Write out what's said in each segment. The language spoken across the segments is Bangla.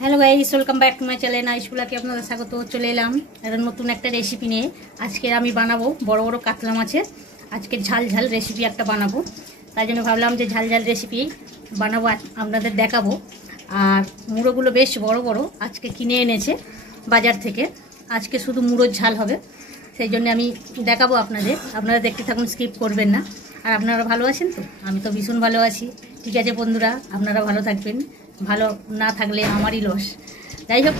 Hello guys, welcome back to my channel. আইসপুলাকে আপনাদের স্বাগত। চলে এলাম একটা নতুন একটা রেসিপি নিয়ে। আজকে আমি বানাবো বড় বড় কাতলা মাছের আজকে ঝাল ঝাল রেসিপি একটা বানাবো। তাই জন্য ভাবলাম যে ঝাল ঝাল রেসিপি বানাবো, আপনাদের দেখাবো। আর মুড়োগুলো বেশ বড় বড় আজকে কিনে এনেছে বাজার থেকে। আজকে শুধু মুড়োর ঝাল হবে, সেই জন্য আমি দেখাবো আপনাদের। আপনারা দেখতে থাকুন, স্কিপ করবেন না। আর আপনারা ভালো আছেন তো? আমি তো ভীষণ ভালো আছি। ঠিক আছে বন্ধুরা, আপনারা ভালো থাকবেন। ভালো না থাকলে আমারই লস। যাই হোক,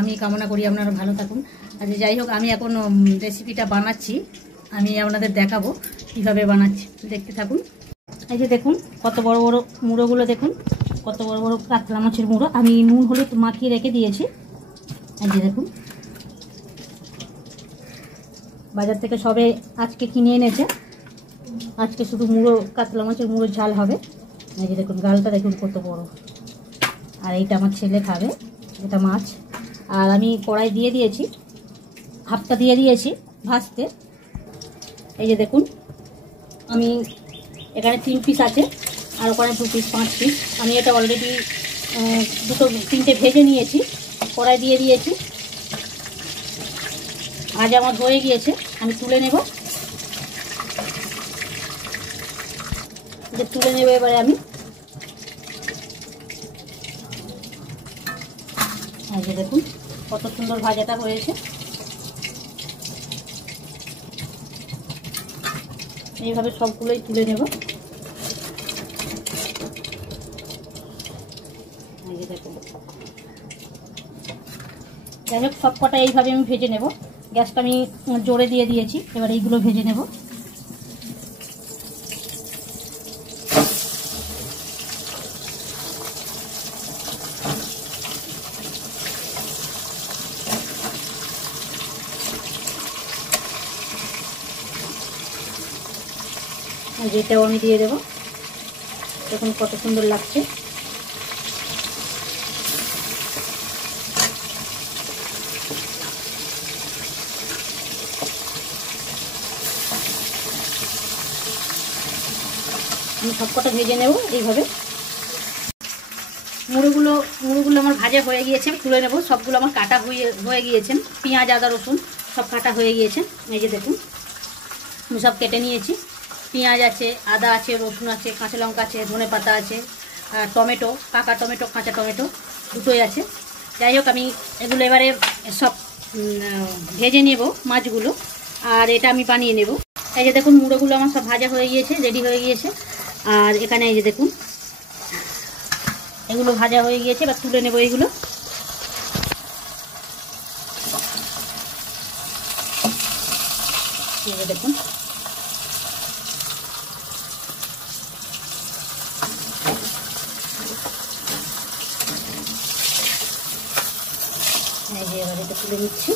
আমি কামনা করি আপনারা ভালো থাকুন। আচ্ছা, যাই হোক, আমি এখন রেসিপিটা বানাচ্ছি, আমি আপনাদের দেখাবো কীভাবে বানাচ্ছি, দেখতে থাকুন। এই যে দেখুন কত বড় বড় মুড়োগুলো, দেখুন কত বড় বড় কাতলা মাছের মুড়ো। আমি নুন হলুদ মাখিয়ে রেখে দিয়েছি। এই যে দেখুন, বাজার থেকে সবে আজকে কিনে এনেছে। আজকে শুধু মুড়ো কাতলা মাছের মুড়োর ঝাল হবে। এই যে দেখুন গালটা দেখুন কত বড়। আর এইটা আমার ছেলে খাবে, এটা মাছ। আর আমি কড়াই দিয়ে দিয়েছি, হাফটা দিয়ে দিয়েছি ভাজতে। এই যে দেখুন, আমি এখানে 3 পিস আছে আর ওখানে 2 পিস, 5 পিস। আমি এটা অলরেডি 3টে ভেজে নিয়েছি, কড়াই দিয়ে দিয়েছি। ভাজা আমার হয়ে গিয়েছে, আমি তুলে নেব। তুলে নেব এবারে আমি। এই যে দেখুন কত সুন্দর ভাজাটা হয়েছে। এইভাবে সবগুলোই তুলে নেব। এই যে দেখুন, যাই হোক সব কটা এইভাবে আমি ভেজে নেব। গ্যাসটা আমি জোরে দিয়ে দিয়েছি, এবার এইগুলো ভেজে নেব। যেটাও আমি দিয়ে দেবো। দেখুন কত সুন্দর লাগছে। আমি সবকটা ভেজে নেব এইভাবে। মুড়োগুলো আমার ভাজা হয়ে গিয়েছে, আমি তুলে নেব। সবগুলো আমার কাটা হয়ে গিয়েছেন। পেঁয়াজ আদা রসুন সব কাটা হয়ে গিয়েছে। এই যে দেখুন, আমি সব কেটে নিয়েছি। পেঁয়াজ আছে, আদা আছে, রসুন আছে, কাঁচা লঙ্কা আছে, ধনেপাতা আছে, টমেটো, পাকা টমেটো, কাঁচা টমেটো দুটোই আছে। যাই হোক, আমি এগুলো এবারে সব ভেজে নেব মাছগুলো, আর এটা আমি বানিয়ে নেব। এই যে দেখুন, মুড়োগুলো আমার সব ভাজা হয়ে গিয়েছে, রেডি হয়ে গিয়েছে। আর এখানে এই যে দেখুন, এগুলো ভাজা হয়ে গিয়েছে, এবার তুলে নেব এইগুলো। এই যে দেখুন, এই যে এবার এটা তুলে নিচ্ছি।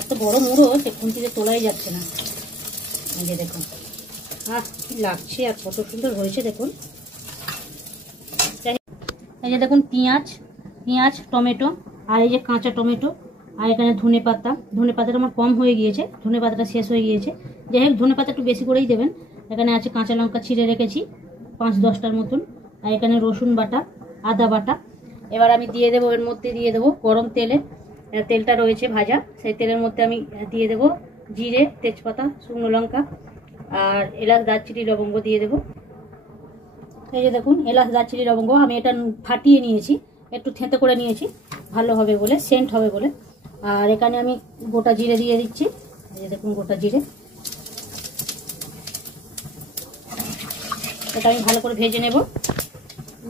এত বড় মুড়ো সে খুন্তিতে তোলাই যাচ্ছে না। এই যে দেখুন, কি লাগছে আর কত সুন্দর হয়েছে দেখুন। এই যে দেখুন, পেঁয়াজ টমেটো, আর এই যে কাঁচা টমেটো, আর এখানে ধনেপাতাটা আমার কম হয়ে গিয়েছে, ধনেপাতাটা শেষ হয়ে গিয়েছে। যাই হোক, ধনেপাতা একটু বেশি করেই দেবেন। এখানে আছে কাঁচা লঙ্কা ছিঁড়ে রেখেছি 5-10টার মতন, আর এখানে রসুন বাটা, আদা বাটা। এবার আমি দিয়ে দেবো, এর মধ্যে দিয়ে দেবো গরম তেলটা রয়েছে ভাজা, সেই তেলের মধ্যে আমি দিয়ে দেবো জিরে, তেজপাতা, শুকনো লঙ্কা, আর এলাচ, দারচিনি, লবঙ্গ দিয়ে দেবো। এই যে দেখুন, এলাচ, দারচিনি, লবঙ্গ আমি এটা ফাটিয়ে নিয়েছি, একটু থেঁতে করে নিয়েছি, ভালো হবে বলে, সেন্ট হবে বলে। আর এখানে আমি গোটা জিরে দিয়ে দিচ্ছি। এই যে দেখুন, গোটা জিরে। এটা আমি ভালো করে ভেজে নেব।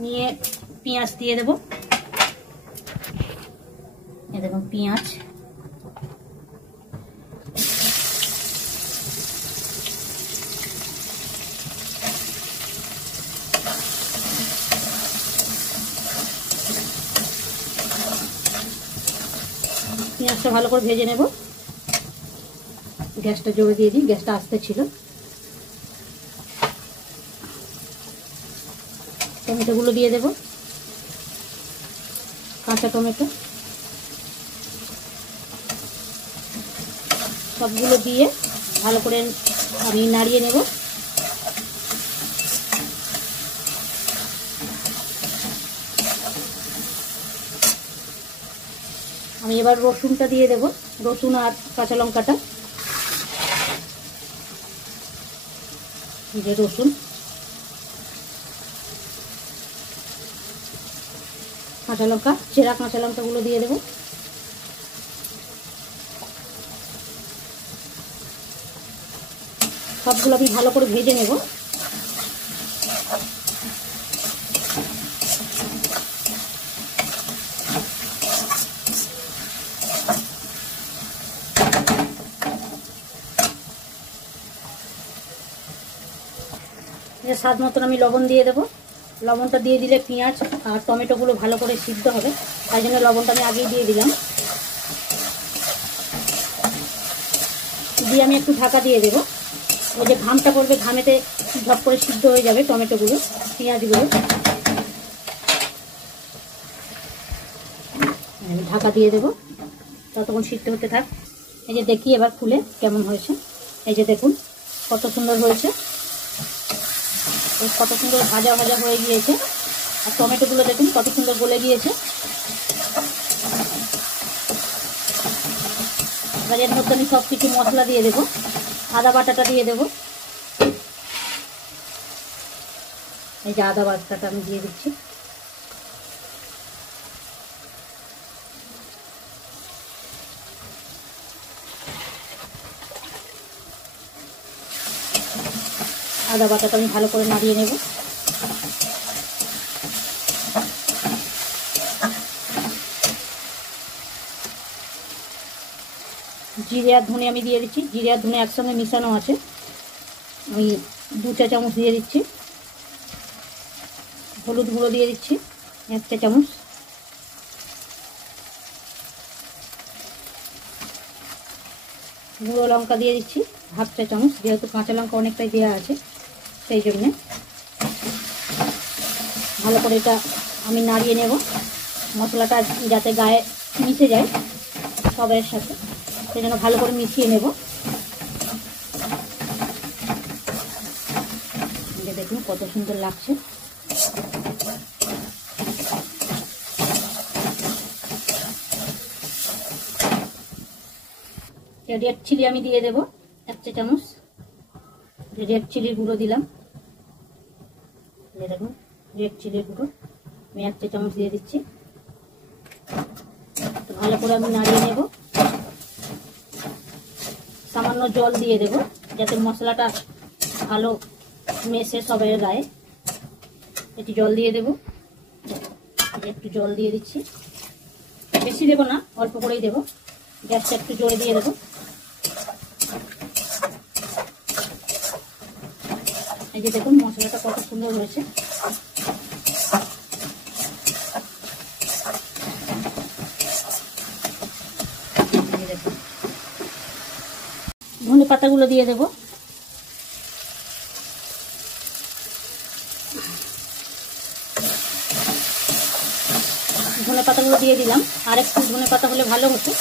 নিয়ে পেঁয়াজ দিয়ে দেব। এই দেখুন পেঁয়াজ, পেঁয়াজটা ভালো করে ভেজে নেব। গ্যাসটা জোরে দিয়ে দিই, গ্যাসটা আস্তে ছিল। টমেটোগুলো দিয়ে দেব, কাঁচা টমেটো। সবগুলো দিয়ে ভালো করে আমি নাড়িয়ে নেব। আমি এবার রসুনটা দিয়ে দেব, রসুন আর কাঁচা লঙ্কাটা। যে রসুন, কাঁচা লঙ্কা, চেরা কাঁচা লঙ্কাগুলো দিয়ে দেব। সবগুলো আমি ভালো করে ভেজে নেব। স্বাদ মতন আমি লবণ দিয়ে দেবো। লবণটা দিয়ে দিলে পেঁয়াজ আর টমেটোগুলো ভালো করে সিদ্ধ হবে, তাই জন্য লবণটা আমি আগেই দিয়ে দিলাম। দিয়ে আমি একটু ঢাকা দিয়ে দেবো। ওই যে ঘামটা পড়বে, ঘামেতে ঝপ করে সিদ্ধ হয়ে যাবে টমেটোগুলো, পেঁয়াজগুলো। ঢাকা দিয়ে দেবো, ততক্ষণ সিদ্ধ হতে থাক। এই যে দেখি এবার খুলে কেমন হয়েছে। এই যে দেখুন কত সুন্দর হয়েছে, কত সুন্দর ভাজা ভাজা হয়ে গিয়েছে। আর টমেটোগুলো দেখুন কত সুন্দর গলে গিয়েছে। এবার এর মধ্যে আমি সব কিছু মশলা দিয়ে দেবো। আদা বাটাটা দিয়ে দেবো। এই যে আদা বাটাটা আমি দিয়ে দিচ্ছি। আদা বাটাটা আমি ভালো করে নাড়িয়ে নেব। জিরে আর ধনে আমি দিয়ে দিচ্ছি। জিরে আর ধনে একসঙ্গে মিশানো আছে, আমি 2 চা চামচ দিয়ে দিচ্ছি। হলুদ গুঁড়ো দিয়ে দিচ্ছি 1 চা চামচ। গুঁড়ো লঙ্কা দিয়ে দিচ্ছি 1/2 চা চামচ, যেহেতু কাঁচা লঙ্কা অনেকটাই দেওয়া আছে সেই জন্যে। ভালো করে এটা আমি নাড়িয়ে নেব, মশলাটা যাতে গায়ে মিশে যায় সবের সাথে, সেই জন্য ভালো করে মিশিয়ে নেব। দেখুন কত সুন্দর লাগছে। রেড চিলি আমি দিয়ে দেব 1 চা চামচ। রেড চিলির গুঁড়ো দিলাম। দেখুন রেড চিলির গুঁড়ো আমি 1 চা চামচ দিয়ে দিচ্ছি। ভালো করে আমি নাড়িয়ে নেব। সামান্য জল দিয়ে দেব যাতে মশলাটা ভালো মেশে সবের গায়ে। একটু জল দিয়ে দেব, একটু জল দিয়ে দিচ্ছি। বেশি দেব না, অল্প করেই দেব। গ্যাসটা একটু জোরে দিয়ে দেব। এই যে দেখুন মশলাটা কত সুন্দর হয়েছে। ধনে পাতাগুলো দিয়ে দেব। ধনে পাতাগুলো দিয়ে দিলাম। আর একটু ধনে পাতা হলে ভালো হতো,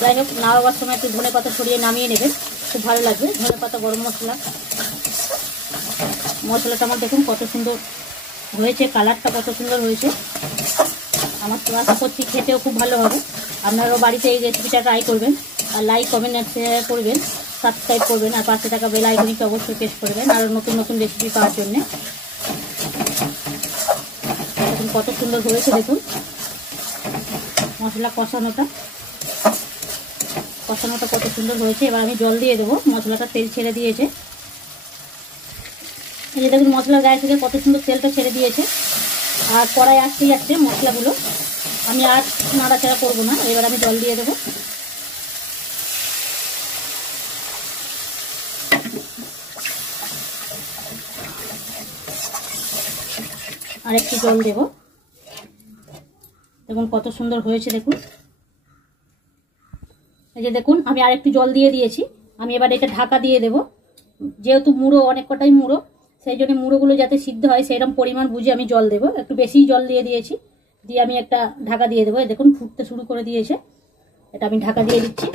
যাই হোক নামাবার সময় একটু ধনে পাতা সরিয়ে নামিয়ে নেবেন, খুব ভালো লাগবে। ধনে পাতা, গরম মশলা, মশলাটা আমার দেখুন কত সুন্দর হয়েছে, কালারটা কত সুন্দর হয়েছে। আমার তো আশা করছি খেতেও খুব ভালো হবে। আপনারাও বাড়িতে এই রেসিপিটা ট্রাই করবেন, আর লাইক কমেন্ট আর শেয়ার করবেন, সাবস্ক্রাইব করবেন, আর পাশে থাকা বেল আইকনটি অবশ্যই প্রেস করবেন আরও নতুন নতুন রেসিপি পাওয়ার জন্য। দেখুন কত সুন্দর হয়েছে, দেখুন মশলা কষানোটা কত সুন্দর হয়েছে। এবার আমি জল দিয়ে দেবো, মশলাটা তেল ছেড়ে দিয়েছে। এই যে দেখুন মশলার গায়ে থেকে কত সুন্দর তেলটা ছেড়ে দিয়েছে, আর কড়াই আসতেই আসছে মশলাগুলো। আমি আর নাড়াচাড়া করবো না, এবার আমি জল দিয়ে দেবো। আর একটু জল দেব। দেখুন কত সুন্দর হয়েছে, দেখুন। এই যে দেখুন আমি আর একটু জল দিয়ে দিয়েছি। আমি এবার এটা ঢাকা দিয়ে দেব। যেহেতু মুড়ো অনেক কটাই মুড়ো, সেই জন্য মুড়োগুলো যাতে সিদ্ধ হয় সেরকম পরিমাণ বুঝে আমি জল দেব। একটু বেশিই জল দিয়ে দিয়েছি, দিয়ে আমি একটা ঢাকা দিয়ে দেবো। দেখুন ফুটতে শুরু করে দিয়েছে, এটা আমি ঢাকা দিয়ে দিচ্ছি।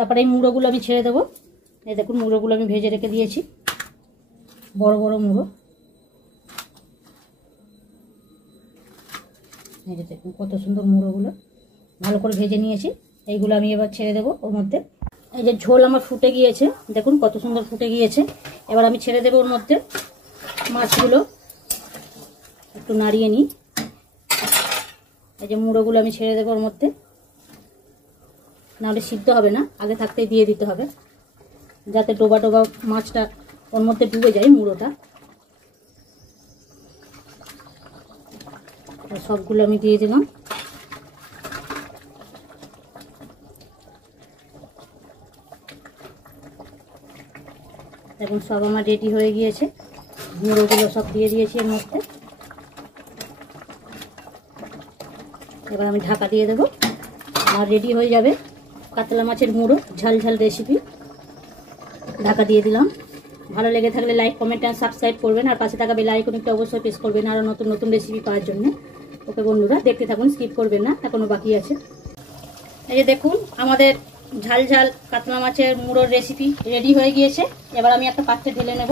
তারপরে এই মুড়োগুলো আমি ছেড়ে দেবো। এই দেখুন মুড়োগুলো আমি ভেজে রেখে দিয়েছি, বড় বড় মুড়ো। এই যে দেখুন কত সুন্দর মুড়োগুলো ভালো করে ভেজে নিয়েছি। এইগুলো আমি এবার ছেড়ে দেবো ওর মধ্যে। এই যে ঝোল আমার ফুটে গিয়েছে, দেখুন কত সুন্দর ফুটে গিয়েছে। এবার আমি ছেড়ে দেবো ওর মধ্যে মাছগুলো, একটু নাড়িয়ে নিই। এই যে মুড়োগুলো আমি ছেড়ে দেবো ওর মধ্যে, নাহলে সিদ্ধ হবে না, আগে থাকতেই দিয়ে দিতে হবে যাতে ডোবা ডোবা মাছটা ওর মধ্যে ডুবে যায় মুড়োটা। সবগুলো আমি দিয়ে দিলাম। এখন সব আমার রেডি হয়ে গিয়েছে, মুড়োগুলো সব দিয়ে দিয়েছি এর মধ্যে। এবার আমি ঢাকা দিয়ে দেবো, আর রেডি হয়ে যাবে কাতলা মাছের মুড়ো ঝাল ঝাল রেসিপি। ঢাকা দিয়ে দিলাম। ভালো লেগে থাকলে লাইক কমেন্ট আর সাবস্ক্রাইব করবেন, আর পাশে থাকা বেল আইকনটা অবশ্যই প্রেস করবেন আরও নতুন নতুন রেসিপি পাওয়ার জন্য। ওকে বন্ধুরা, দেখতে থাকুন, স্কিপ করবেন না, এখনো বাকি আছে। এই যে দেখুন আমাদের ঝাল ঝাল কাতলা মাছের মুড়োর রেসিপি রেডি হয়ে গিয়েছে। এবার আমি একটা পাত্রে ঢেলে নেব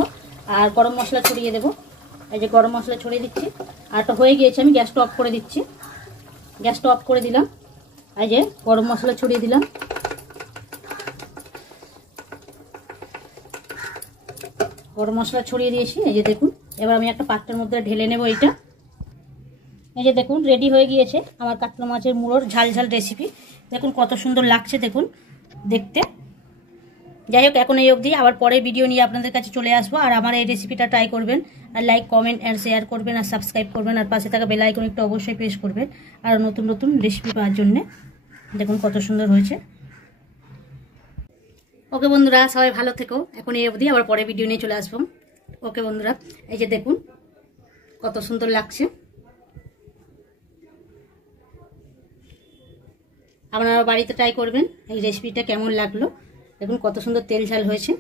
আর গরম মশলা ছড়িয়ে দেব। এই যে গরম মশলা ছড়িয়ে দিচ্ছি, আর তো হয়ে গিয়েছে, আমি গ্যাসটা অফ করে দিচ্ছি। গ্যাসটা অফ করে দিলাম। এই যে গরম মশলা ছড়িয়ে দিলাম। গরম মশলা ছড়িয়ে দিয়েছি। এই যে দেখুন, এবার আমি একটা পাত্রের মধ্যে ঢেলে নেব এইটা। এই যে দেখুন রেডি হয়ে গিয়েছে আমার কাতলা মাছের মুড়োর ঝাল ঝাল রেসিপি। দেখুন কত সুন্দর লাগছে দেখুন দেখতে। যাই হোক, এখন এই অবধি, আবার পরে ভিডিও নিয়ে আপনাদের কাছে চলে আসবো। আর আমার এই রেসিপিটা ট্রাই করবেন, আর লাইক কমেন্ট অ্যান্ড শেয়ার করবেন, আর সাবস্ক্রাইব করবেন, আর পাশে থাকা বেল আইকন একটু অবশ্যই প্রেস করবেন আর নতুন নতুন রেসিপি পাওয়ার জন্যে। দেখুন কত সুন্দর হয়েছে। ওকে বন্ধুরা, সবাই ভালো থেকো। এখন এই অবধি, আবার পরে ভিডিও নিয়ে চলে আসবো। ওকে বন্ধুরা, এই যে দেখুন কত সুন্দর লাগছে। আপনারা বাড়িতে ট্রাই করবেন এই রেসিপিটা, কেমন লাগলো দেখুন কত সুন্দর তেল ঝাল হয়েছে।